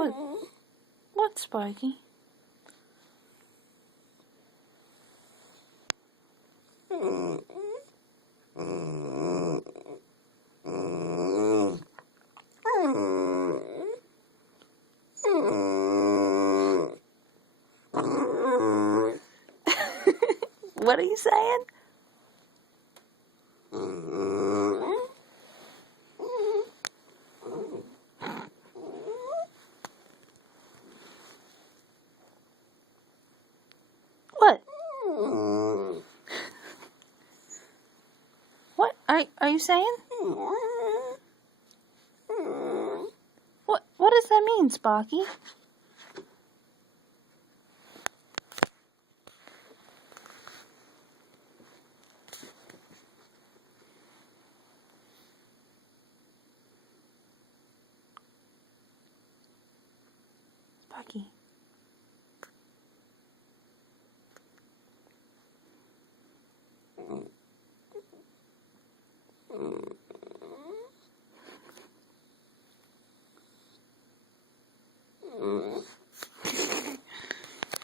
What? What, Sparky? What are you saying? What? What are you saying? What does that mean, Sparky? Sparky.